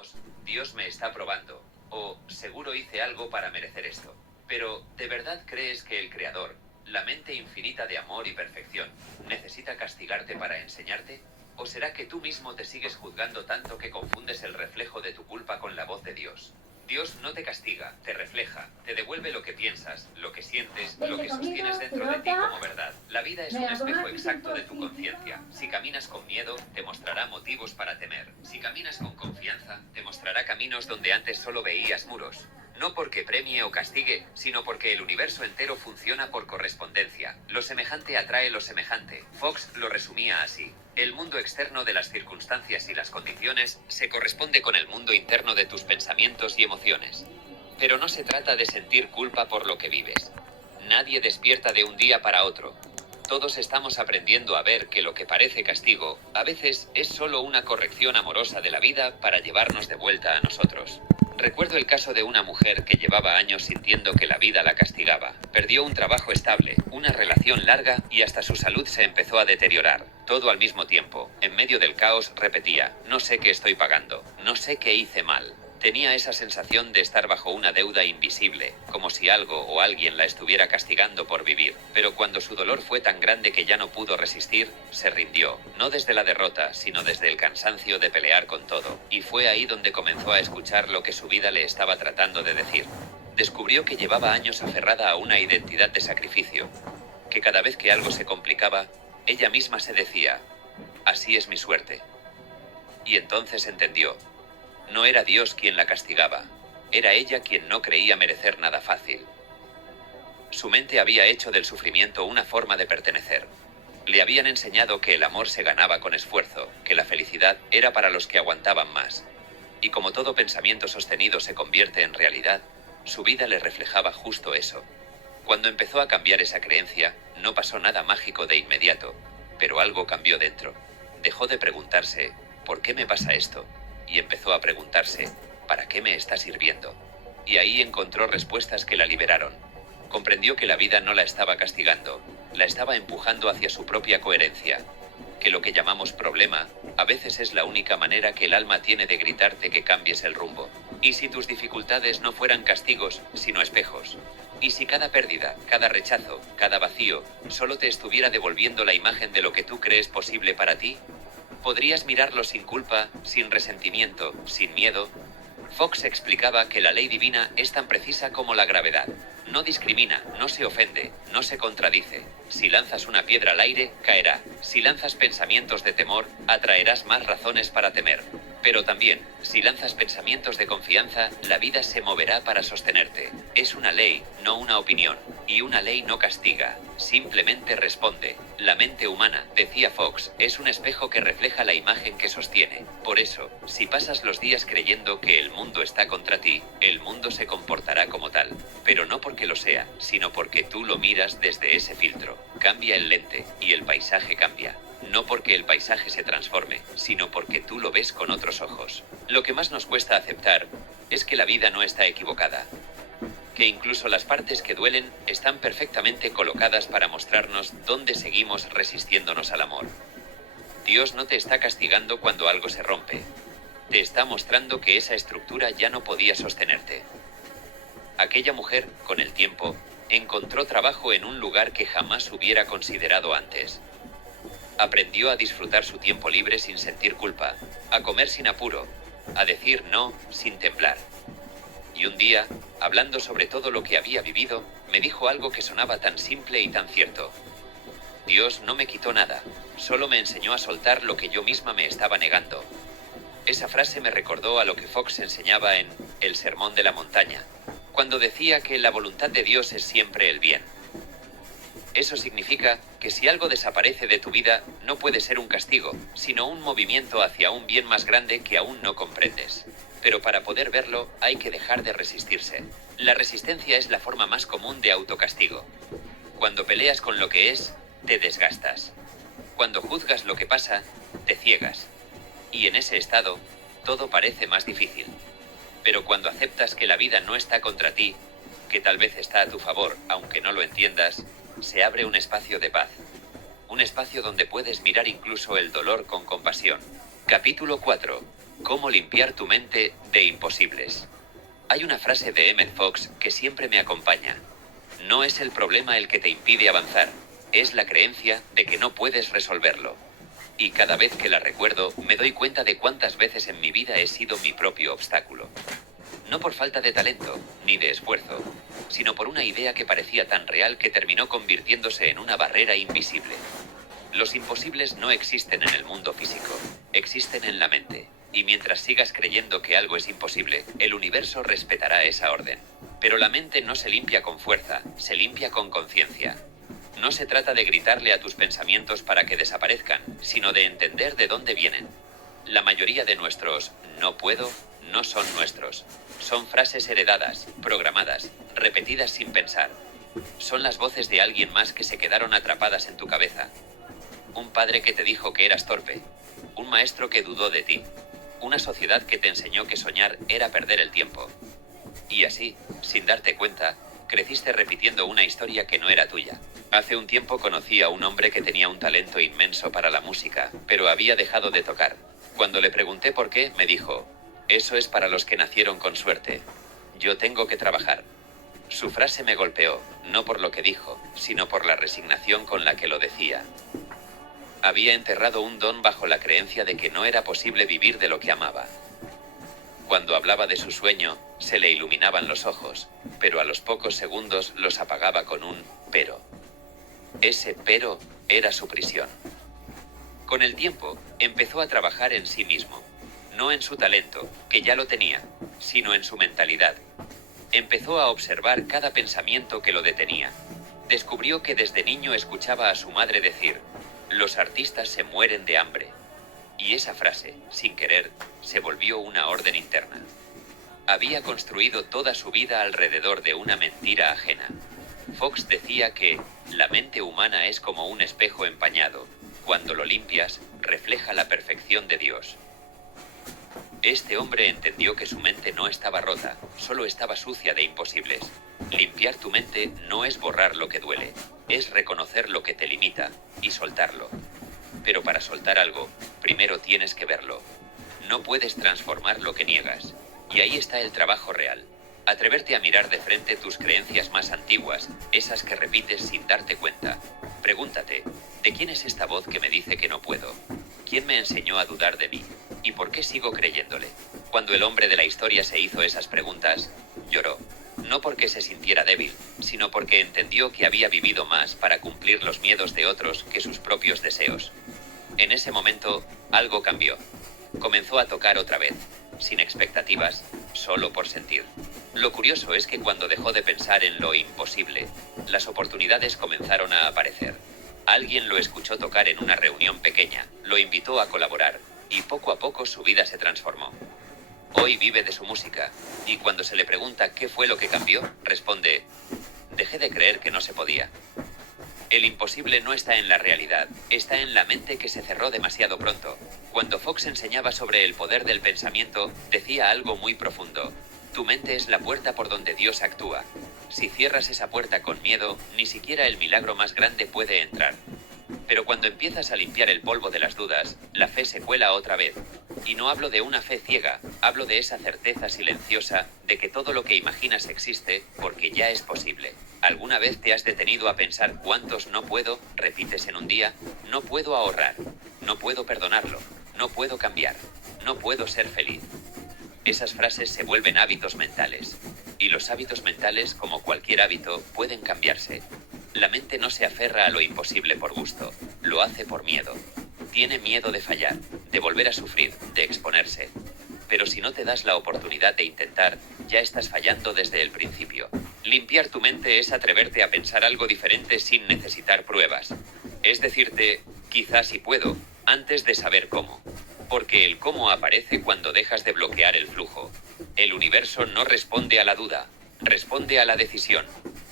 pensamos, Dios me está probando, o seguro hice algo para merecer esto. Pero, ¿de verdad crees que el Creador, la mente infinita de amor y perfección, necesita castigarte para enseñarte? ¿O será que tú mismo te sigues juzgando tanto que confundes el reflejo de tu culpa con la voz de Dios? Dios no te castiga, te refleja, te devuelve lo que piensas, lo que sientes, lo que sostienes dentro de ti como verdad. La vida es un espejo exacto de tu conciencia. Si caminas con miedo, te mostrará motivos para temer. Si caminas con confianza, te mostrará caminos donde antes solo veías muros. No porque premie o castigue, sino porque el universo entero funciona por correspondencia. Lo semejante atrae lo semejante. Fox lo resumía así. El mundo externo de las circunstancias y las condiciones se corresponde con el mundo interno de tus pensamientos y emociones. Pero no se trata de sentir culpa por lo que vives. Nadie despierta de un día para otro. Todos estamos aprendiendo a ver que lo que parece castigo, a veces es solo una corrección amorosa de la vida para llevarnos de vuelta a nosotros. Recuerdo el caso de una mujer que llevaba años sintiendo que la vida la castigaba. Perdió un trabajo estable, una relación larga y hasta su salud se empezó a deteriorar. Todo al mismo tiempo. En medio del caos repetía, no sé qué estoy pagando, no sé qué hice mal. Tenía esa sensación de estar bajo una deuda invisible, como si algo o alguien la estuviera castigando por vivir. Pero cuando su dolor fue tan grande que ya no pudo resistir, se rindió, no desde la derrota, sino desde el cansancio de pelear con todo. Y fue ahí donde comenzó a escuchar lo que su vida le estaba tratando de decir. Descubrió que llevaba años aferrada a una identidad de sacrificio, que cada vez que algo se complicaba, ella misma se decía, así es mi suerte. Y entonces entendió. No era Dios quien la castigaba, era ella quien no creía merecer nada fácil. Su mente había hecho del sufrimiento una forma de pertenecer. Le habían enseñado que el amor se ganaba con esfuerzo, que la felicidad era para los que aguantaban más. Y como todo pensamiento sostenido se convierte en realidad, su vida le reflejaba justo eso. Cuando empezó a cambiar esa creencia, no pasó nada mágico de inmediato, pero algo cambió dentro. Dejó de preguntarse, ¿por qué me pasa esto? Y empezó a preguntarse, ¿para qué me está sirviendo? Y ahí encontró respuestas que la liberaron. Comprendió que la vida no la estaba castigando, la estaba empujando hacia su propia coherencia. Que lo que llamamos problema, a veces es la única manera que el alma tiene de gritarte que cambies el rumbo. ¿Y si tus dificultades no fueran castigos, sino espejos? ¿Y si cada pérdida, cada rechazo, cada vacío, solo te estuviera devolviendo la imagen de lo que tú crees posible para ti? ¿Podrías mirarlo sin culpa, sin resentimiento, sin miedo? Fox explicaba que la ley divina es tan precisa como la gravedad. No discrimina, no se ofende, no se contradice. Si lanzas una piedra al aire, caerá. Si lanzas pensamientos de temor, atraerás más razones para temer. Pero también, si lanzas pensamientos de confianza, la vida se moverá para sostenerte. Es una ley, no una opinión. Y una ley no castiga, simplemente responde. La mente humana, decía Fox, es un espejo que refleja la imagen que sostiene. Por eso, si pasas los días creyendo que el mundo está contra ti, el mundo se comportará como tal. Pero no porque lo sea, sino porque tú lo miras desde ese filtro. Cambia el lente, y el paisaje cambia. No porque el paisaje se transforme, sino porque tú lo ves con otros ojos. Lo que más nos cuesta aceptar es que la vida no está equivocada. Que incluso las partes que duelen están perfectamente colocadas para mostrarnos dónde seguimos resistiéndonos al amor. Dios no te está castigando cuando algo se rompe. Te está mostrando que esa estructura ya no podía sostenerte. Aquella mujer, con el tiempo, encontró trabajo en un lugar que jamás hubiera considerado antes. Aprendió a disfrutar su tiempo libre sin sentir culpa, a comer sin apuro, a decir no sin temblar. Y un día, hablando sobre todo lo que había vivido, me dijo algo que sonaba tan simple y tan cierto. Dios no me quitó nada, solo me enseñó a soltar lo que yo misma me estaba negando. Esa frase me recordó a lo que Fox enseñaba en El Sermón de la Montaña, cuando decía que la voluntad de Dios es siempre el bien. Eso significa que si algo desaparece de tu vida, no puede ser un castigo, sino un movimiento hacia un bien más grande que aún no comprendes. Pero para poder verlo, hay que dejar de resistirse. La resistencia es la forma más común de autocastigo. Cuando peleas con lo que es, te desgastas. Cuando juzgas lo que pasa, te ciegas. Y en ese estado, todo parece más difícil. Pero cuando aceptas que la vida no está contra ti, que tal vez está a tu favor, aunque no lo entiendas, se abre un espacio de paz. Un espacio donde puedes mirar incluso el dolor con compasión. Capítulo 4. Cómo limpiar tu mente de imposibles. Hay una frase de Emmett Fox que siempre me acompaña. No es el problema el que te impide avanzar, es la creencia de que no puedes resolverlo. Y cada vez que la recuerdo, me doy cuenta de cuántas veces en mi vida he sido mi propio obstáculo. No por falta de talento, ni de esfuerzo, sino por una idea que parecía tan real que terminó convirtiéndose en una barrera invisible. Los imposibles no existen en el mundo físico, existen en la mente. Y mientras sigas creyendo que algo es imposible, el universo respetará esa orden. Pero la mente no se limpia con fuerza, se limpia con conciencia. No se trata de gritarle a tus pensamientos para que desaparezcan, sino de entender de dónde vienen. La mayoría de nuestros "no puedo" no son nuestros. Son frases heredadas, programadas, repetidas sin pensar. Son las voces de alguien más que se quedaron atrapadas en tu cabeza. Un padre que te dijo que eras torpe. Un maestro que dudó de ti. Una sociedad que te enseñó que soñar era perder el tiempo. Y así, sin darte cuenta, creciste repitiendo una historia que no era tuya. Hace un tiempo conocí a un hombre que tenía un talento inmenso para la música, pero había dejado de tocar. Cuando le pregunté por qué, me dijo: "Eso es para los que nacieron con suerte. Yo tengo que trabajar". Su frase me golpeó, no por lo que dijo, sino por la resignación con la que lo decía. Había enterrado un don bajo la creencia de que no era posible vivir de lo que amaba. Cuando hablaba de su sueño, se le iluminaban los ojos, pero a los pocos segundos los apagaba con un "pero". Ese "pero" era su prisión. Con el tiempo, empezó a trabajar en sí mismo. No en su talento, que ya lo tenía, sino en su mentalidad. Empezó a observar cada pensamiento que lo detenía. Descubrió que desde niño escuchaba a su madre decir: "Los artistas se mueren de hambre". Y esa frase, sin querer, se volvió una orden interna. Había construido toda su vida alrededor de una mentira ajena. Fox decía que la mente humana es como un espejo empañado. Cuando lo limpias, refleja la perfección de Dios. Este hombre entendió que su mente no estaba rota, solo estaba sucia de imposibles. Limpiar tu mente no es borrar lo que duele, es reconocer lo que te limita y soltarlo. Pero para soltar algo, primero tienes que verlo. No puedes transformar lo que niegas. Y ahí está el trabajo real. Atreverte a mirar de frente tus creencias más antiguas, esas que repites sin darte cuenta. Pregúntate: ¿de quién es esta voz que me dice que no puedo? ¿Quién me enseñó a dudar de mí? ¿Y por qué sigo creyéndole? Cuando el hombre de la historia se hizo esas preguntas, lloró. No porque se sintiera débil, sino porque entendió que había vivido más para cumplir los miedos de otros que sus propios deseos. En ese momento, algo cambió. Comenzó a tocar otra vez, sin expectativas, solo por sentir. Lo curioso es que cuando dejó de pensar en lo imposible, las oportunidades comenzaron a aparecer. Alguien lo escuchó tocar en una reunión pequeña, lo invitó a colaborar, y poco a poco su vida se transformó. Hoy vive de su música, y cuando se le pregunta qué fue lo que cambió, responde: "Dejé de creer que no se podía". El imposible no está en la realidad, está en la mente que se cerró demasiado pronto. Cuando Fox enseñaba sobre el poder del pensamiento, decía algo muy profundo: tu mente es la puerta por donde Dios actúa. Si cierras esa puerta con miedo, ni siquiera el milagro más grande puede entrar. Pero cuando empiezas a limpiar el polvo de las dudas, la fe se cuela otra vez. Y no hablo de una fe ciega, hablo de esa certeza silenciosa de que todo lo que imaginas existe, porque ya es posible. ¿Alguna vez te has detenido a pensar cuántos "no puedo" repites en un día? No puedo ahorrar, no puedo perdonarlo, no puedo cambiar, no puedo ser feliz. Esas frases se vuelven hábitos mentales. Y los hábitos mentales, como cualquier hábito, pueden cambiarse. La mente no se aferra a lo imposible por gusto, lo hace por miedo. Tiene miedo de fallar, de volver a sufrir, de exponerse. Pero si no te das la oportunidad de intentar, ya estás fallando desde el principio. Limpiar tu mente es atreverte a pensar algo diferente sin necesitar pruebas. Es decirte, quizás sí puedo, antes de saber cómo. Porque el cómo aparece cuando dejas de bloquear el flujo. El universo no responde a la duda, responde a la decisión.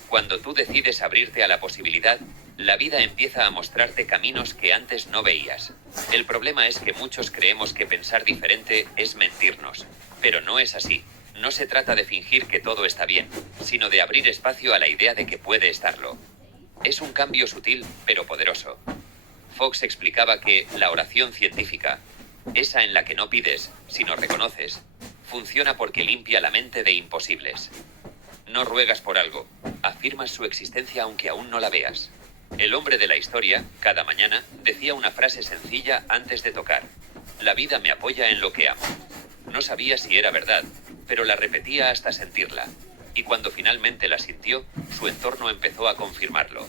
Cuando tú decides abrirte a la posibilidad, la vida empieza a mostrarte caminos que antes no veías. El problema es que muchos creemos que pensar diferente es mentirnos. Pero no es así. No se trata de fingir que todo está bien, sino de abrir espacio a la idea de que puede estarlo. Es un cambio sutil, pero poderoso. Fox explicaba que la oración científica, Esa en la que no pides, sino reconoces, funciona porque limpia la mente de imposibles. No ruegas por algo, afirmas su existencia aunque aún no la veas. El hombre de la historia, cada mañana, decía una frase sencilla antes de tocar. La vida me apoya en lo que amo. No sabía si era verdad, pero la repetía hasta sentirla. Y cuando finalmente la sintió, su entorno empezó a confirmarlo.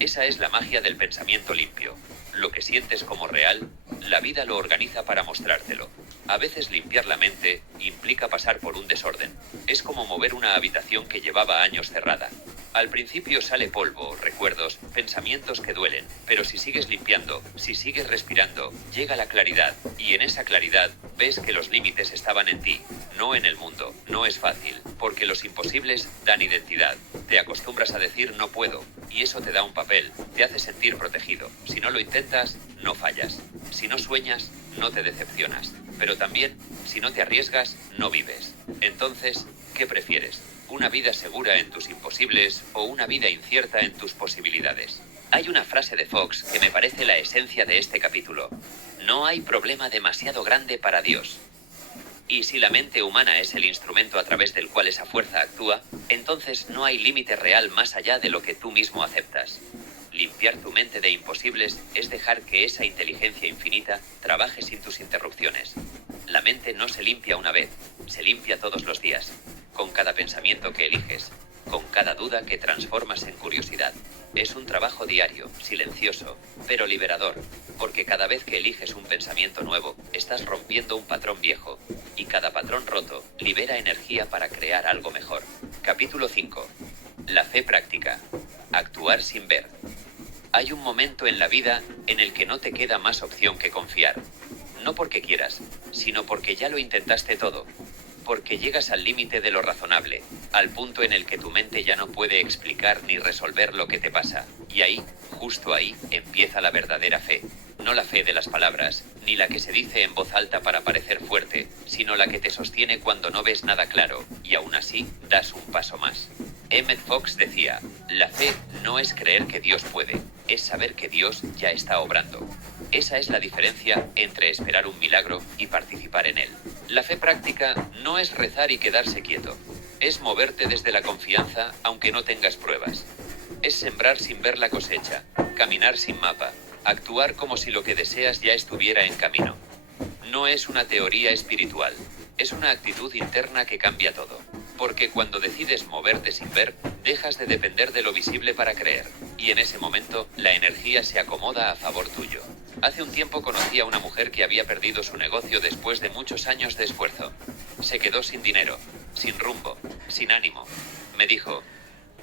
Esa es la magia del pensamiento limpio. Lo que sientes como real, la vida lo organiza para mostrártelo. A veces limpiar la mente implica pasar por un desorden. Es como mover una habitación que llevaba años cerrada. Al principio sale polvo, recuerdos, pensamientos que duelen, pero si sigues limpiando, si sigues respirando, llega la claridad, y en esa claridad ves que los límites estaban en ti, no en el mundo. No es fácil, porque los imposibles dan identidad. Te acostumbras a decir no puedo, y eso te da un papel, te hace sentir protegido. Si no lo intentas, no fallas. Si no sueñas, no te decepcionas. Pero también, si no te arriesgas, no vives. Entonces, ¿qué prefieres? ¿Una vida segura en tus imposibles o una vida incierta en tus posibilidades? Hay una frase de Fox que me parece la esencia de este capítulo. No hay problema demasiado grande para Dios. Y si la mente humana es el instrumento a través del cual esa fuerza actúa, entonces no hay límite real más allá de lo que tú mismo aceptas. Limpiar tu mente de imposibles es dejar que esa inteligencia infinita trabaje sin tus interrupciones. La mente no se limpia una vez, se limpia todos los días, con cada pensamiento que eliges, con cada duda que transformas en curiosidad. Es un trabajo diario, silencioso, pero liberador, porque cada vez que eliges un pensamiento nuevo, estás rompiendo un patrón viejo, y cada patrón roto libera energía para crear algo mejor. Capítulo 5. La fe práctica. Actuar sin ver. Hay un momento en la vida en el que no te queda más opción que confiar. No porque quieras, sino porque ya lo intentaste todo. Porque llegas al límite de lo razonable, al punto en el que tu mente ya no puede explicar ni resolver lo que te pasa. Y ahí, justo ahí, empieza la verdadera fe. No la fe de las palabras, ni la que se dice en voz alta para parecer fuerte, sino la que te sostiene cuando no ves nada claro, y aún así, das un paso más. Emmett Fox decía, la fe no es creer que Dios puede, es saber que Dios ya está obrando. Esa es la diferencia entre esperar un milagro y participar en él. La fe práctica no es rezar y quedarse quieto. Es moverte desde la confianza aunque no tengas pruebas. Es sembrar sin ver la cosecha, caminar sin mapa, actuar como si lo que deseas ya estuviera en camino. No es una teoría espiritual, es una actitud interna que cambia todo. Porque cuando decides moverte sin ver, dejas de depender de lo visible para creer. Y en ese momento, la energía se acomoda a favor tuyo. Hace un tiempo conocí a una mujer que había perdido su negocio después de muchos años de esfuerzo. Se quedó sin dinero, sin rumbo, sin ánimo. Me dijo,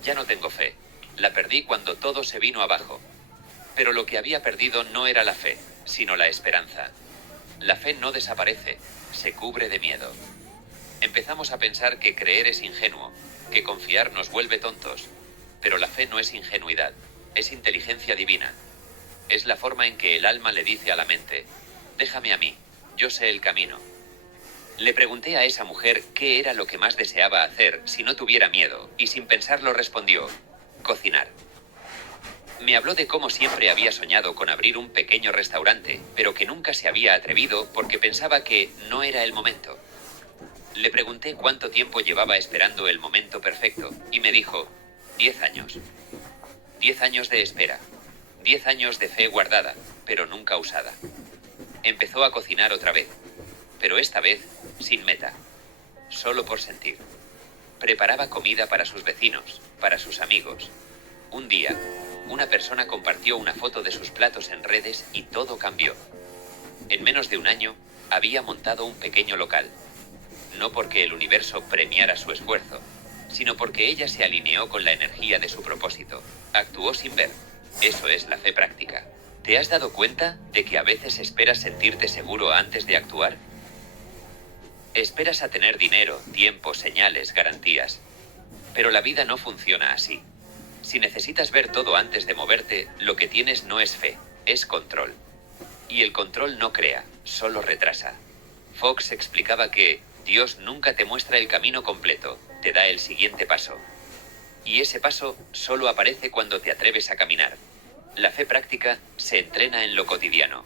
ya no tengo fe. La perdí cuando todo se vino abajo. Pero lo que había perdido no era la fe, sino la esperanza. La fe no desaparece, se cubre de miedo. Empezamos a pensar que creer es ingenuo, que confiar nos vuelve tontos. Pero la fe no es ingenuidad, es inteligencia divina. Es la forma en que el alma le dice a la mente, déjame a mí, yo sé el camino. Le pregunté a esa mujer qué era lo que más deseaba hacer si no tuviera miedo, y sin pensarlo respondió, cocinar. Me habló de cómo siempre había soñado con abrir un pequeño restaurante, pero que nunca se había atrevido porque pensaba que no era el momento. Le pregunté cuánto tiempo llevaba esperando el momento perfecto, y me dijo, 10 años. 10 años de espera. 10 años de fe guardada, pero nunca usada. Empezó a cocinar otra vez, pero esta vez, sin meta. Solo por sentir. Preparaba comida para sus vecinos, para sus amigos. Un día, una persona compartió una foto de sus platos en redes y todo cambió. En menos de un año, había montado un pequeño local. No porque el universo premiara su esfuerzo, sino porque ella se alineó con la energía de su propósito. Actuó sin ver. Eso es la fe práctica. ¿Te has dado cuenta de que a veces esperas sentirte seguro antes de actuar? Esperas a tener dinero, tiempo, señales, garantías. Pero la vida no funciona así. Si necesitas ver todo antes de moverte, lo que tienes no es fe, es control. Y el control no crea, solo retrasa. Fox explicaba que Dios nunca te muestra el camino completo, te da el siguiente paso. Y ese paso solo aparece cuando te atreves a caminar. La fe práctica se entrena en lo cotidiano.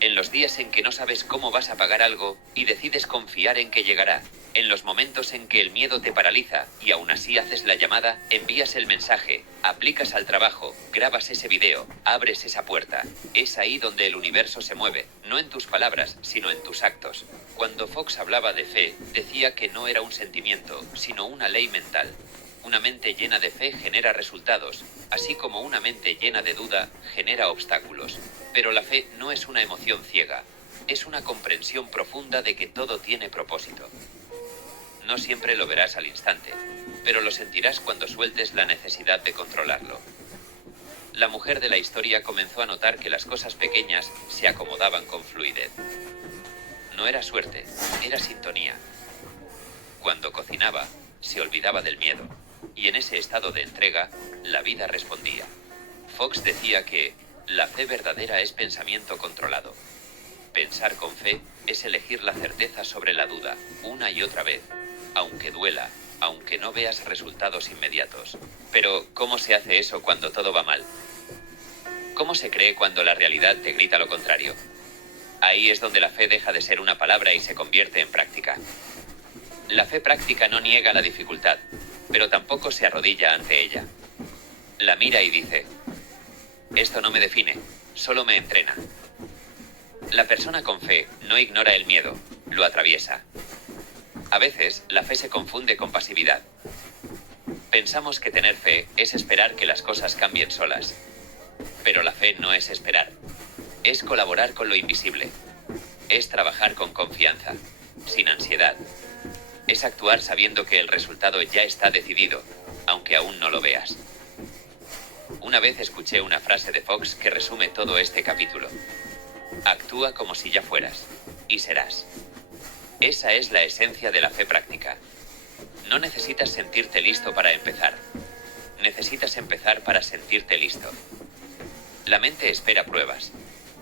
En los días en que no sabes cómo vas a pagar algo y decides confiar en que llegará. En los momentos en que el miedo te paraliza y aún así haces la llamada, envías el mensaje, aplicas al trabajo, grabas ese video, abres esa puerta. Es ahí donde el universo se mueve, no en tus palabras, sino en tus actos. Cuando Fox hablaba de fe, decía que no era un sentimiento, sino una ley mental. Una mente llena de fe genera resultados, así como una mente llena de duda genera obstáculos. Pero la fe no es una emoción ciega, es una comprensión profunda de que todo tiene propósito. No siempre lo verás al instante, pero lo sentirás cuando sueltes la necesidad de controlarlo. La mujer de la historia comenzó a notar que las cosas pequeñas se acomodaban con fluidez. No era suerte, era sintonía. Cuando cocinaba, se olvidaba del miedo, y en ese estado de entrega, la vida respondía. Fox decía que la fe verdadera es pensamiento controlado. Pensar con fe es elegir la certeza sobre la duda, una y otra vez, aunque duela, aunque no veas resultados inmediatos. Pero, ¿cómo se hace eso cuando todo va mal? ¿Cómo se cree cuando la realidad te grita lo contrario? Ahí es donde la fe deja de ser una palabra y se convierte en práctica. La fe práctica no niega la dificultad, pero tampoco se arrodilla ante ella. La mira y dice: esto no me define, solo me entrena. La persona con fe no ignora el miedo, lo atraviesa. A veces, la fe se confunde con pasividad. Pensamos que tener fe es esperar que las cosas cambien solas. Pero la fe no es esperar. Es colaborar con lo invisible. Es trabajar con confianza, sin ansiedad. Es actuar sabiendo que el resultado ya está decidido, aunque aún no lo veas. Una vez escuché una frase de Fox que resume todo este capítulo. Actúa como si ya fueras, y serás. Esa es la esencia de la fe práctica. No necesitas sentirte listo para empezar. Necesitas empezar para sentirte listo. La mente espera pruebas,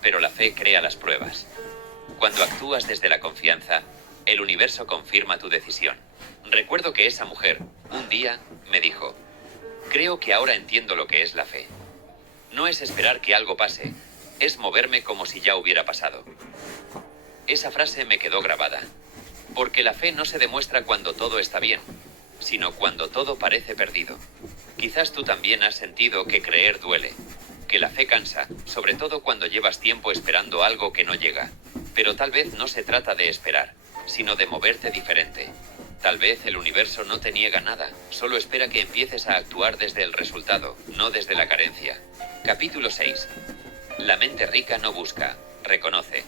pero la fe crea las pruebas. Cuando actúas desde la confianza, el universo confirma tu decisión. Recuerdo que esa mujer, un día, me dijo: creo que ahora entiendo lo que es la fe. No es esperar que algo pase, es moverme como si ya hubiera pasado. Esa frase me quedó grabada. Porque la fe no se demuestra cuando todo está bien, sino cuando todo parece perdido. Quizás tú también has sentido que creer duele, que la fe cansa, sobre todo cuando llevas tiempo esperando algo que no llega. Pero tal vez no se trata de esperar, sino de moverte diferente. Tal vez el universo no te niega nada, solo espera que empieces a actuar desde el resultado, no desde la carencia. Capítulo 6. La mente rica no busca, reconoce.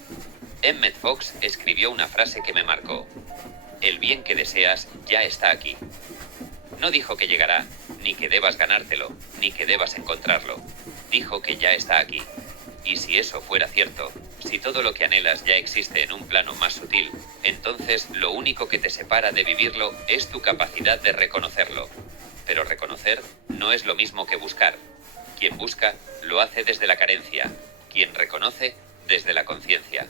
Emmett Fox escribió una frase que me marcó. El bien que deseas ya está aquí. No dijo que llegará, ni que debas ganártelo, ni que debas encontrarlo. Dijo que ya está aquí. Y si eso fuera cierto, si todo lo que anhelas ya existe en un plano más sutil, entonces lo único que te separa de vivirlo es tu capacidad de reconocerlo. Pero reconocer no es lo mismo que buscar. Quien busca, lo hace desde la carencia. Quien reconoce, desde la conciencia.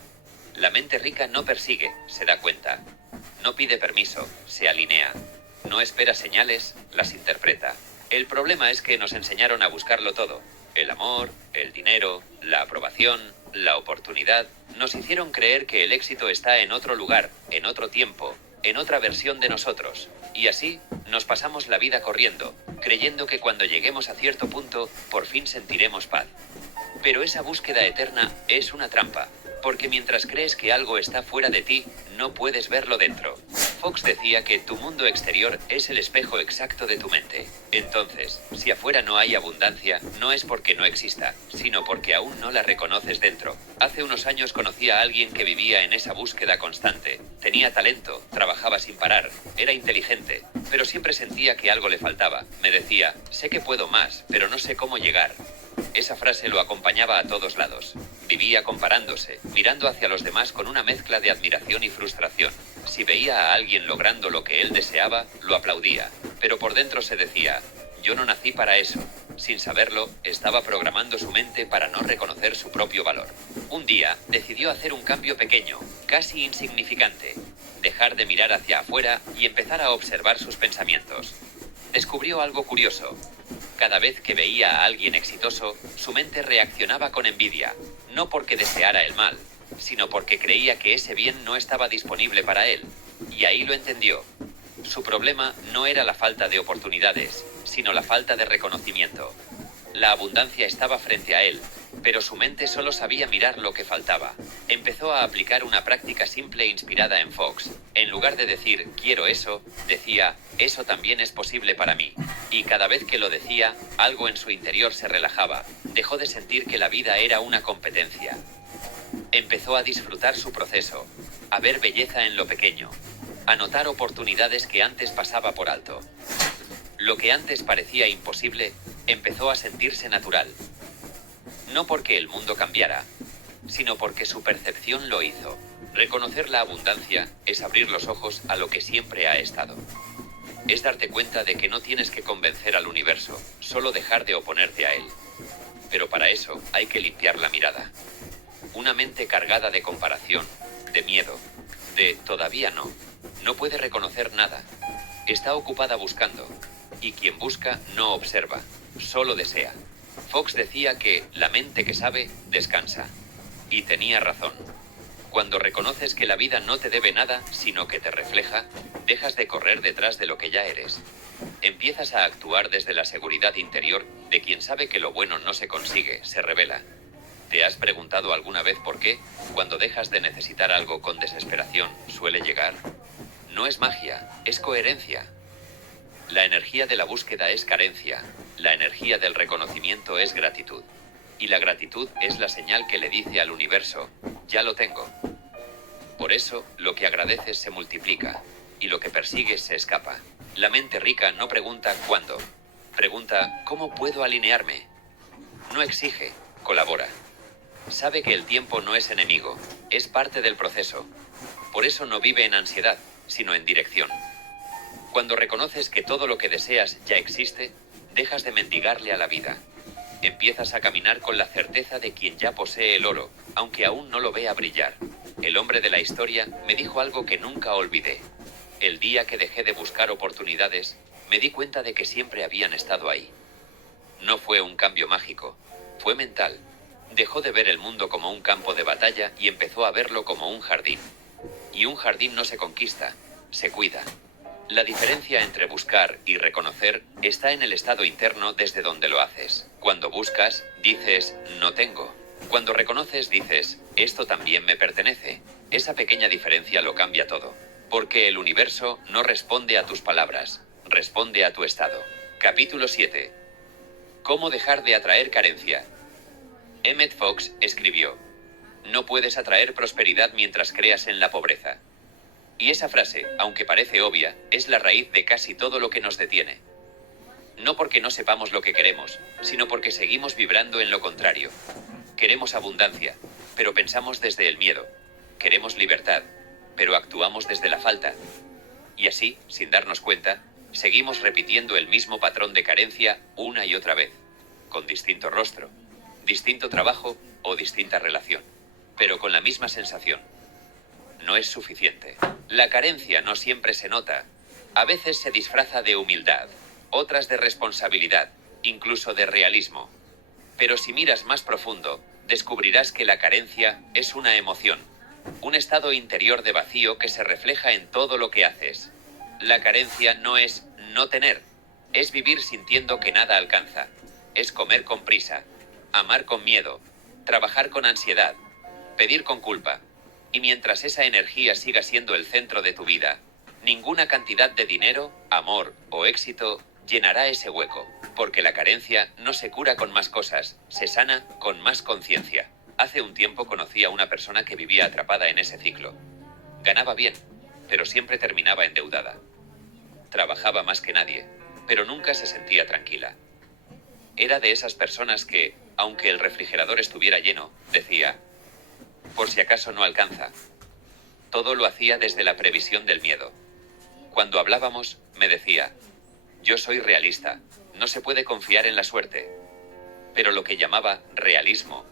La mente rica no persigue, se da cuenta. No pide permiso, se alinea. No espera señales, las interpreta. El problema es que nos enseñaron a buscarlo todo. El amor, el dinero, la aprobación, la oportunidad. Nos hicieron creer que el éxito está en otro lugar, en otro tiempo, en otra versión de nosotros. Y así, nos pasamos la vida corriendo, creyendo que cuando lleguemos a cierto punto, por fin sentiremos paz. Pero esa búsqueda eterna es una trampa, porque mientras crees que algo está fuera de ti, no puedes verlo dentro. Fox decía que tu mundo exterior es el espejo exacto de tu mente. Entonces, si afuera no hay abundancia, no es porque no exista, sino porque aún no la reconoces dentro. Hace unos años conocí a alguien que vivía en esa búsqueda constante. Tenía talento, trabajaba sin parar, era inteligente, pero siempre sentía que algo le faltaba. Me decía: sé que puedo más, pero no sé cómo llegar. Esa frase lo acompañaba a todos lados. Vivía comparándose, mirando hacia los demás con una mezcla de admiración y frustración. Si veía a alguien logrando lo que él deseaba, lo aplaudía. Pero por dentro se decía: yo no nací para eso. Sin saberlo, estaba programando su mente para no reconocer su propio valor. Un día, decidió hacer un cambio pequeño, casi insignificante. Dejar de mirar hacia afuera y empezar a observar sus pensamientos. Descubrió algo curioso. Cada vez que veía a alguien exitoso, su mente reaccionaba con envidia, no porque deseara el mal, sino porque creía que ese bien no estaba disponible para él. Y ahí lo entendió. Su problema no era la falta de oportunidades, sino la falta de reconocimiento. La abundancia estaba frente a él, pero su mente solo sabía mirar lo que faltaba. Empezó a aplicar una práctica simple inspirada en Fox. En lugar de decir, quiero eso, decía, eso también es posible para mí. Y cada vez que lo decía, algo en su interior se relajaba. Dejó de sentir que la vida era una competencia. Empezó a disfrutar su proceso, a ver belleza en lo pequeño, a notar oportunidades que antes pasaba por alto. Lo que antes parecía imposible, empezó a sentirse natural. No porque el mundo cambiara, sino porque su percepción lo hizo. Reconocer la abundancia es abrir los ojos a lo que siempre ha estado. Es darte cuenta de que no tienes que convencer al universo, solo dejar de oponerte a él. Pero para eso hay que limpiar la mirada. Una mente cargada de comparación, de miedo, de todavía no puede reconocer nada. Está ocupada buscando, y quien busca no observa, solo desea. Fox decía que la mente que sabe, descansa. Y tenía razón. Cuando reconoces que la vida no te debe nada, sino que te refleja, dejas de correr detrás de lo que ya eres. Empiezas a actuar desde la seguridad interior de quien sabe que lo bueno no se consigue, se revela. ¿Te has preguntado alguna vez por qué, cuando dejas de necesitar algo con desesperación, suele llegar? No es magia, es coherencia. La energía de la búsqueda es carencia, la energía del reconocimiento es gratitud. Y la gratitud es la señal que le dice al universo, ya lo tengo. Por eso, lo que agradeces se multiplica, y lo que persigues se escapa. La mente rica no pregunta cuándo, pregunta ¿cómo puedo alinearme? No exige, colabora. Sabe que el tiempo no es enemigo, es parte del proceso. Por eso no vive en ansiedad, sino en dirección. Cuando reconoces que todo lo que deseas ya existe, dejas de mendigarle a la vida. Empiezas a caminar con la certeza de quien ya posee el oro, aunque aún no lo vea brillar. El hombre de la historia me dijo algo que nunca olvidé. El día que dejé de buscar oportunidades, me di cuenta de que siempre habían estado ahí. No fue un cambio mágico, fue mental. Dejó de ver el mundo como un campo de batalla y empezó a verlo como un jardín. Y un jardín no se conquista, se cuida. La diferencia entre buscar y reconocer está en el estado interno desde donde lo haces. Cuando buscas, dices, no tengo. Cuando reconoces, dices, esto también me pertenece. Esa pequeña diferencia lo cambia todo. Porque el universo no responde a tus palabras, responde a tu estado. Capítulo 7. ¿Cómo dejar de atraer carencia? Emmett Fox escribió, no puedes atraer prosperidad mientras creas en la pobreza. Y esa frase, aunque parece obvia, es la raíz de casi todo lo que nos detiene. No porque no sepamos lo que queremos, sino porque seguimos vibrando en lo contrario. Queremos abundancia, pero pensamos desde el miedo. Queremos libertad, pero actuamos desde la falta. Y así, sin darnos cuenta, seguimos repitiendo el mismo patrón de carencia una y otra vez, con distinto rostro, distinto trabajo o distinta relación, pero con la misma sensación. No es suficiente. La carencia no siempre se nota. A veces se disfraza de humildad, otras de responsabilidad, incluso de realismo. Pero si miras más profundo, descubrirás que la carencia es una emoción, un estado interior de vacío que se refleja en todo lo que haces. La carencia no es no tener, es vivir sintiendo que nada alcanza, es comer con prisa, amar con miedo, trabajar con ansiedad, pedir con culpa. Y mientras esa energía siga siendo el centro de tu vida, ninguna cantidad de dinero, amor o éxito llenará ese hueco, porque la carencia no se cura con más cosas, se sana con más conciencia. Hace un tiempo conocí a una persona que vivía atrapada en ese ciclo. Ganaba bien, pero siempre terminaba endeudada. Trabajaba más que nadie, pero nunca se sentía tranquila. Era de esas personas que, aunque el refrigerador estuviera lleno, decía, por si acaso no alcanza. Todo lo hacía desde la previsión del miedo. Cuando hablábamos, me decía, yo soy realista, no se puede confiar en la suerte. Pero lo que llamaba realismo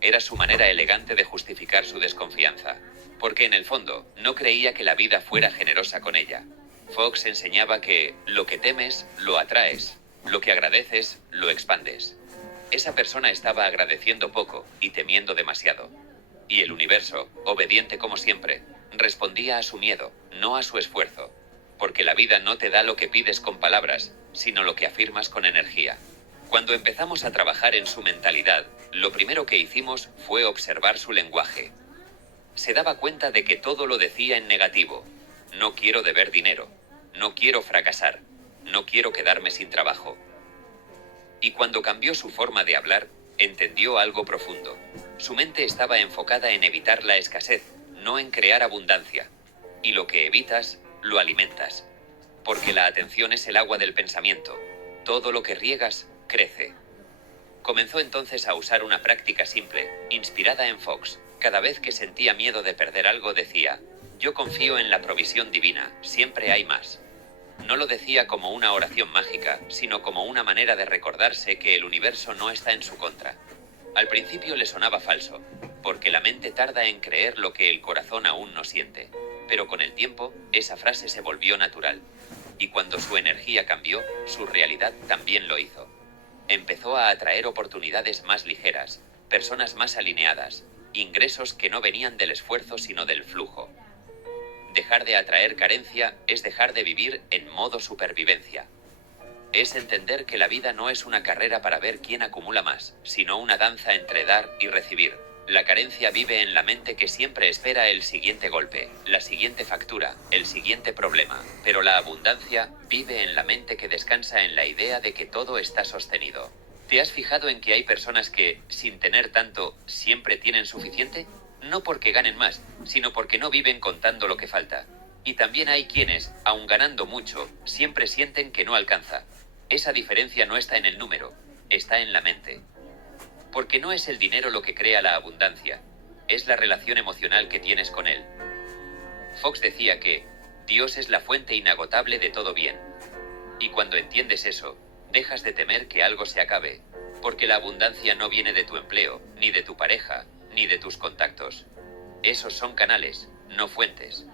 era su manera elegante de justificar su desconfianza, porque en el fondo no creía que la vida fuera generosa con ella. Fox enseñaba que lo que temes, lo atraes, lo que agradeces, lo expandes. Esa persona estaba agradeciendo poco y temiendo demasiado. Y el universo, obediente como siempre, respondía a su miedo, no a su esfuerzo. Porque la vida no te da lo que pides con palabras, sino lo que afirmas con energía. Cuando empezamos a trabajar en su mentalidad, lo primero que hicimos fue observar su lenguaje. Se daba cuenta de que todo lo decía en negativo. No quiero deber dinero. No quiero fracasar. No quiero quedarme sin trabajo. Y cuando cambió su forma de hablar, entendió algo profundo. Su mente estaba enfocada en evitar la escasez, no en crear abundancia. Y lo que evitas, lo alimentas. Porque la atención es el agua del pensamiento. Todo lo que riegas, crece. Comenzó entonces a usar una práctica simple, inspirada en Fox. Cada vez que sentía miedo de perder algo decía, yo confío en la provisión divina, siempre hay más. No lo decía como una oración mágica, sino como una manera de recordarse que el universo no está en su contra. Al principio le sonaba falso, porque la mente tarda en creer lo que el corazón aún no siente. Pero con el tiempo, esa frase se volvió natural. Y cuando su energía cambió, su realidad también lo hizo. Empezó a atraer oportunidades más ligeras, personas más alineadas, ingresos que no venían del esfuerzo sino del flujo. Dejar de atraer carencia es dejar de vivir en modo supervivencia. Es entender que la vida no es una carrera para ver quién acumula más, sino una danza entre dar y recibir. La carencia vive en la mente que siempre espera el siguiente golpe, la siguiente factura, el siguiente problema, pero la abundancia vive en la mente que descansa en la idea de que todo está sostenido. ¿Te has fijado en que hay personas que, sin tener tanto, siempre tienen suficiente? No porque ganen más, sino porque no viven contando lo que falta. Y también hay quienes, aun ganando mucho, siempre sienten que no alcanza. Esa diferencia no está en el número, está en la mente. Porque no es el dinero lo que crea la abundancia, es la relación emocional que tienes con él. Fox decía que Dios es la fuente inagotable de todo bien. Y cuando entiendes eso, dejas de temer que algo se acabe, porque la abundancia no viene de tu empleo, ni de tu pareja, ni de tus contactos. Esos son canales, no fuentes.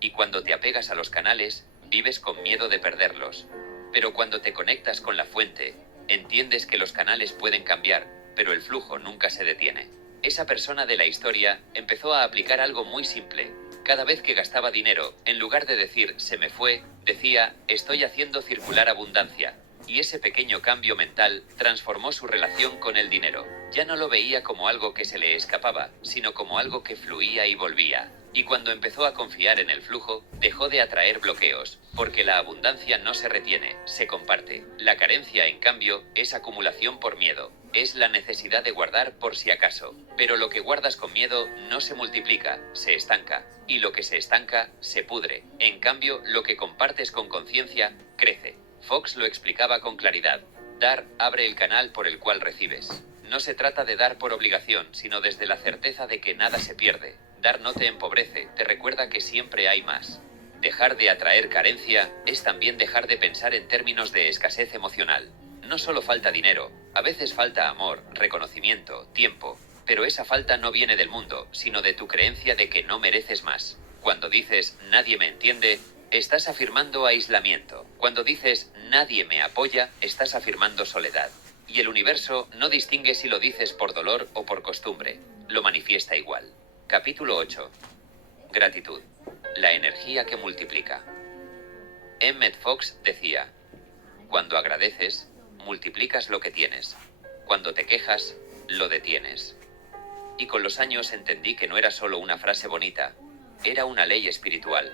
Y cuando te apegas a los canales, vives con miedo de perderlos. Pero cuando te conectas con la fuente, entiendes que los canales pueden cambiar, pero el flujo nunca se detiene. Esa persona de la historia empezó a aplicar algo muy simple. Cada vez que gastaba dinero, en lugar de decir se me fue, decía estoy haciendo circular abundancia. Y ese pequeño cambio mental transformó su relación con el dinero. Ya no lo veía como algo que se le escapaba, sino como algo que fluía y volvía. Y cuando empezó a confiar en el flujo, dejó de atraer bloqueos, porque la abundancia no se retiene, se comparte. La carencia, en cambio, es acumulación por miedo. Es la necesidad de guardar por si acaso. Pero lo que guardas con miedo no se multiplica, se estanca. Y lo que se estanca, se pudre. En cambio, lo que compartes con conciencia, crece. Fox lo explicaba con claridad. Dar abre el canal por el cual recibes. No se trata de dar por obligación, sino desde la certeza de que nada se pierde. Dar no te empobrece, te recuerda que siempre hay más. Dejar de atraer carencia es también dejar de pensar en términos de escasez emocional. No solo falta dinero, a veces falta amor, reconocimiento, tiempo. Pero esa falta no viene del mundo, sino de tu creencia de que no mereces más. Cuando dices nadie me entiende, estás afirmando aislamiento. Cuando dices nadie me apoya, estás afirmando soledad. Y el universo no distingue si lo dices por dolor o por costumbre. Lo manifiesta igual. Capítulo 8. Gratitud. La energía que multiplica. Emmett Fox decía, cuando agradeces, multiplicas lo que tienes. Cuando te quejas, lo detienes. Y con los años entendí que no era solo una frase bonita, era una ley espiritual.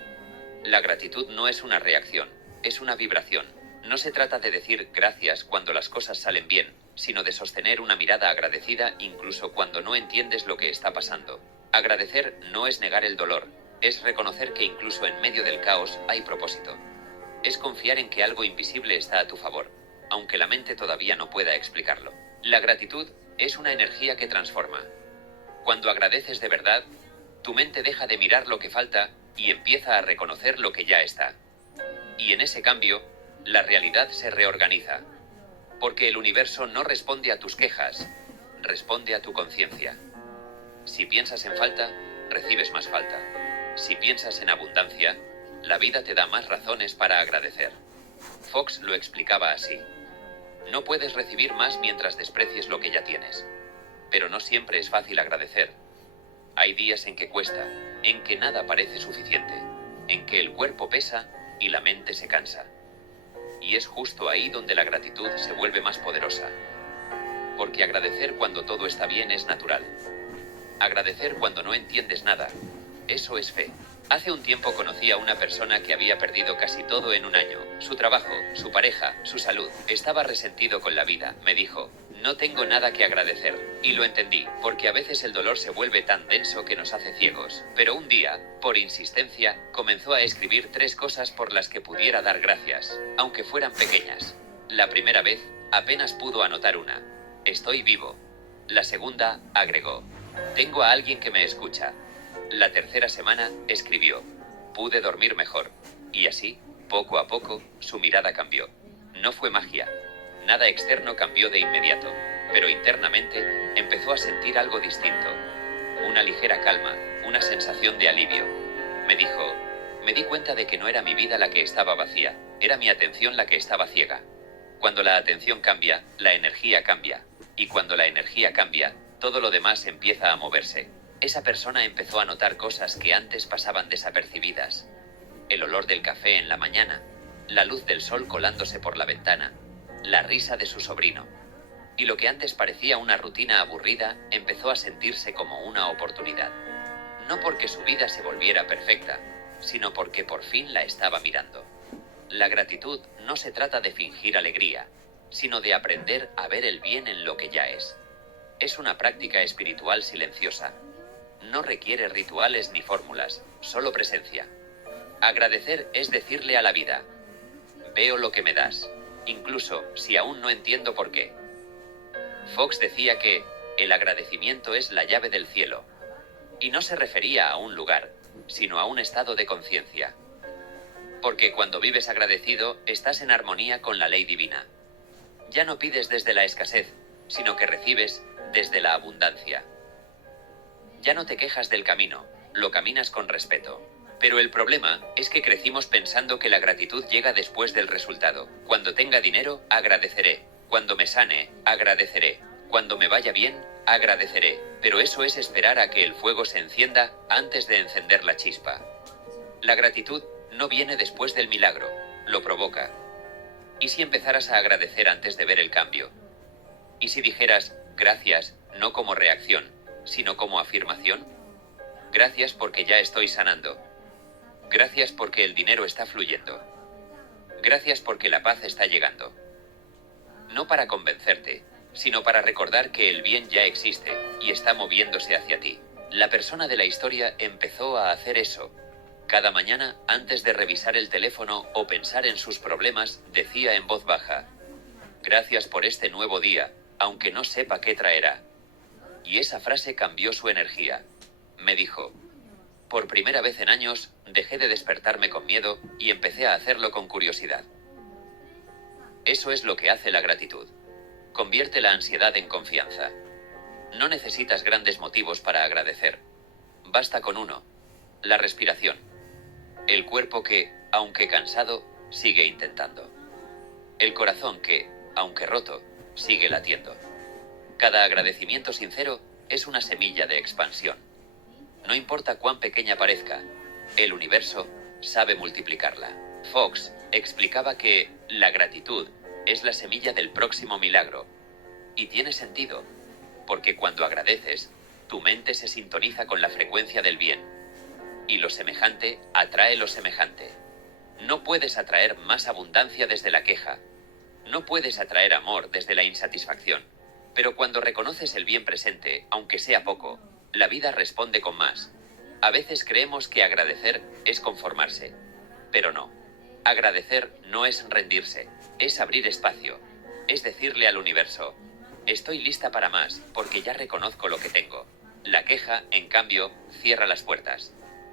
La gratitud no es una reacción, es una vibración. No se trata de decir gracias cuando las cosas salen bien, sino de sostener una mirada agradecida incluso cuando no entiendes lo que está pasando. Agradecer no es negar el dolor, es reconocer que incluso en medio del caos hay propósito. Es confiar en que algo invisible está a tu favor, aunque la mente todavía no pueda explicarlo. La gratitud es una energía que transforma. Cuando agradeces de verdad, tu mente deja de mirar lo que falta y empieza a reconocer lo que ya está. Y en ese cambio, la realidad se reorganiza. Porque el universo no responde a tus quejas, responde a tu conciencia. Si piensas en falta, recibes más falta. Si piensas en abundancia, la vida te da más razones para agradecer. Fox lo explicaba así. No puedes recibir más mientras desprecies lo que ya tienes. Pero no siempre es fácil agradecer. Hay días en que cuesta, en que nada parece suficiente, en que el cuerpo pesa y la mente se cansa. Y es justo ahí donde la gratitud se vuelve más poderosa. Porque agradecer cuando todo está bien es natural. Agradecer cuando no entiendes nada, eso es fe. Hace un tiempo conocí a una persona que había perdido casi todo en un año. Su trabajo, su pareja, su salud. Estaba resentido con la vida. Me dijo, no tengo nada que agradecer. Y lo entendí, porque a veces el dolor se vuelve tan denso que nos hace ciegos. Pero un día, por insistencia, comenzó a escribir 3 cosas por las que pudiera dar gracias, aunque fueran pequeñas. La primera vez, apenas pudo anotar una. Estoy vivo. La segunda, agregó. Tengo a alguien que me escucha. La tercera semana, escribió, pude dormir mejor. Y así, poco a poco, su mirada cambió. No fue magia. Nada externo cambió de inmediato, pero internamente, empezó a sentir algo distinto. Una ligera calma, una sensación de alivio. Me dijo, me di cuenta de que no era mi vida la que estaba vacía, era mi atención la que estaba ciega. Cuando la atención cambia, la energía cambia. Y cuando la energía cambia, todo lo demás empieza a moverse. Esa persona empezó a notar cosas que antes pasaban desapercibidas. El olor del café en la mañana, la luz del sol colándose por la ventana, la risa de su sobrino. Y lo que antes parecía una rutina aburrida, empezó a sentirse como una oportunidad. No porque su vida se volviera perfecta, sino porque por fin la estaba mirando. La gratitud no se trata de fingir alegría, sino de aprender a ver el bien en lo que ya es. Es una práctica espiritual silenciosa. No requiere rituales ni fórmulas, solo presencia. Agradecer es decirle a la vida, veo lo que me das, incluso si aún no entiendo por qué. Fox decía que el agradecimiento es la llave del cielo. Y no se refería a un lugar, sino a un estado de conciencia. Porque cuando vives agradecido, estás en armonía con la ley divina. Ya no pides desde la escasez, sino que recibes desde la abundancia. Ya no te quejas del camino, lo caminas con respeto. Pero el problema es que crecimos pensando que la gratitud llega después del resultado. Cuando tenga dinero, agradeceré. Cuando me sane, agradeceré. Cuando me vaya bien, agradeceré. Pero eso es esperar a que el fuego se encienda antes de encender la chispa. La gratitud no viene después del milagro, lo provoca. ¿Y si empezaras a agradecer antes de ver el cambio? ¿Y si dijeras, gracias, no como reacción, sino como afirmación? Gracias porque ya estoy sanando. Gracias porque el dinero está fluyendo. Gracias porque la paz está llegando. No para convencerte, sino para recordar que el bien ya existe y está moviéndose hacia ti. La persona de la historia empezó a hacer eso. Cada mañana, antes de revisar el teléfono o pensar en sus problemas, decía en voz baja, gracias por este nuevo día, aunque no sepa qué traerá. Y esa frase cambió su energía. Me dijo, por primera vez en años, dejé de despertarme con miedo y empecé a hacerlo con curiosidad. Eso es lo que hace la gratitud. Convierte la ansiedad en confianza. No necesitas grandes motivos para agradecer. Basta con uno, la respiración. El cuerpo que, aunque cansado, sigue intentando. El corazón que, aunque roto, sigue latiendo. Cada agradecimiento sincero es una semilla de expansión. No importa cuán pequeña parezca, el universo sabe multiplicarla. Fox explicaba que la gratitud es la semilla del próximo milagro. Y tiene sentido, porque cuando agradeces, tu mente se sintoniza con la frecuencia del bien. Y lo semejante atrae lo semejante. No puedes atraer más abundancia desde la queja. No puedes atraer amor desde la insatisfacción. Pero cuando reconoces el bien presente, aunque sea poco, la vida responde con más. A veces creemos que agradecer es conformarse. Pero no. Agradecer no es rendirse, es abrir espacio. Es decirle al universo, estoy lista para más, porque ya reconozco lo que tengo. La queja, en cambio, cierra las puertas.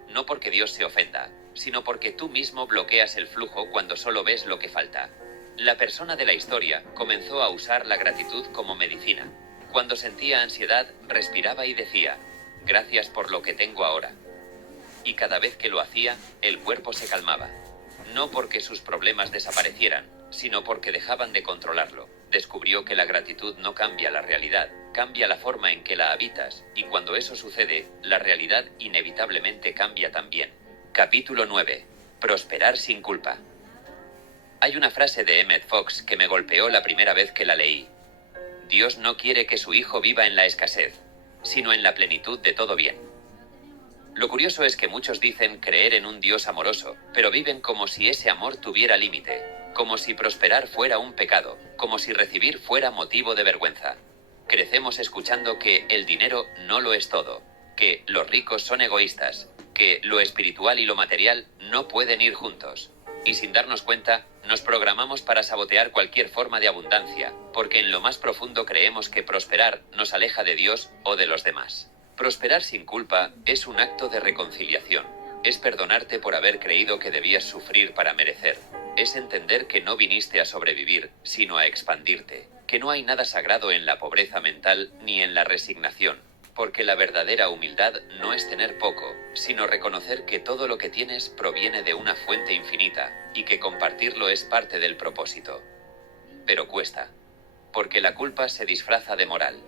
No porque Dios se ofenda, sino porque tú mismo bloqueas el flujo cuando solo ves lo que falta. La persona de la historia comenzó a usar la gratitud como medicina. Cuando sentía ansiedad, respiraba y decía, gracias por lo que tengo ahora. Y cada vez que lo hacía, el cuerpo se calmaba. No porque sus problemas desaparecieran, sino porque dejaban de controlarlo. Descubrió que la gratitud no cambia la realidad, cambia la forma en que la habitas, y cuando eso sucede, la realidad inevitablemente cambia también. Capítulo 9. Prosperar sin culpa. Hay una frase de Emmett Fox que me golpeó la primera vez que la leí. Dios no quiere que su hijo viva en la escasez, sino en la plenitud de todo bien. Lo curioso es que muchos dicen creer en un Dios amoroso, pero viven como si ese amor tuviera límite, como si prosperar fuera un pecado, como si recibir fuera motivo de vergüenza. Crecemos escuchando que el dinero no lo es todo, que los ricos son egoístas, que lo espiritual y lo material no pueden ir juntos. Y sin darnos cuenta, nos programamos para sabotear cualquier forma de abundancia, porque en lo más profundo creemos que prosperar nos aleja de Dios o de los demás. Prosperar sin culpa es un acto de reconciliación. Es perdonarte por haber creído que debías sufrir para merecer. Es entender que no viniste a sobrevivir, sino a expandirte. Que no hay nada sagrado en la pobreza mental ni en la resignación. Porque la verdadera humildad no es tener poco, sino reconocer que todo lo que tienes proviene de una fuente infinita, y que compartirlo es parte del propósito. Pero cuesta. Porque la culpa se disfraza de moral.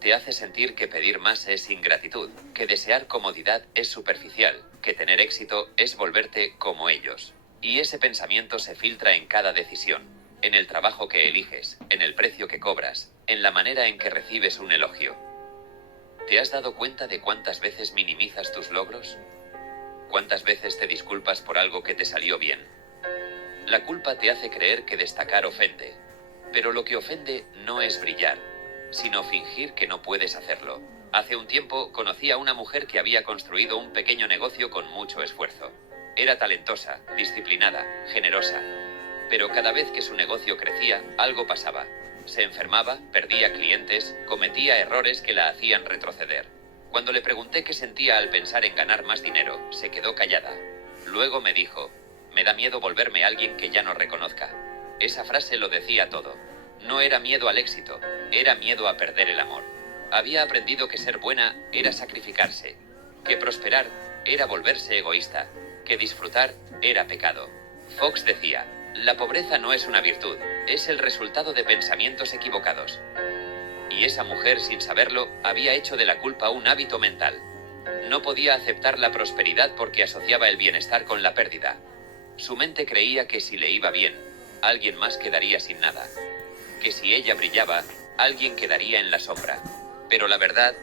Te hace sentir que pedir más es ingratitud, que desear comodidad es superficial, que tener éxito es volverte como ellos. Y ese pensamiento se filtra en cada decisión, en el trabajo que eliges, en el precio que cobras, en la manera en que recibes un elogio. ¿Te has dado cuenta de cuántas veces minimizas tus logros? ¿Cuántas veces te disculpas por algo que te salió bien? La culpa te hace creer que destacar ofende, pero lo que ofende no es brillar, sino fingir que no puedes hacerlo. Hace un tiempo conocí a una mujer que había construido un pequeño negocio con mucho esfuerzo. Era talentosa, disciplinada, generosa. Pero cada vez que su negocio crecía, algo pasaba. Se enfermaba, perdía clientes, cometía errores que la hacían retroceder. Cuando le pregunté qué sentía al pensar en ganar más dinero, se quedó callada. Luego me dijo, me da miedo volverme alguien que ya no reconozca. Esa frase lo decía todo. No era miedo al éxito, era miedo a perder el amor. Había aprendido que ser buena era sacrificarse, que prosperar era volverse egoísta, que disfrutar era pecado. Fox decía, la pobreza no es una virtud, es el resultado de pensamientos equivocados. Y esa mujer, sin saberlo, había hecho de la culpa un hábito mental. No podía aceptar la prosperidad porque asociaba el bienestar con la pérdida. Su mente creía que si le iba bien, alguien más quedaría sin nada. Que si ella brillaba, alguien quedaría en la sombra. Pero la verdad